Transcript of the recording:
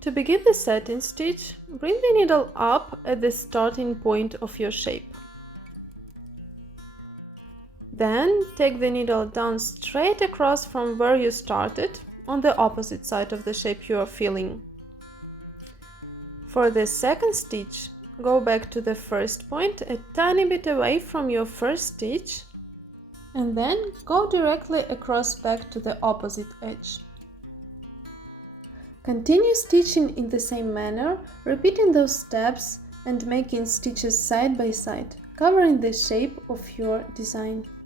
To begin the satin stitch, bring the needle up at the starting point of your shape. Then take the needle down straight across from where you started, on the opposite side of the shape you are filling. For the second stitch, go back to the first point a tiny bit away from your first stitch, and then go directly across back to the opposite edge. Continue stitching in the same manner, repeating those steps and making stitches side by side, covering the shape of your design.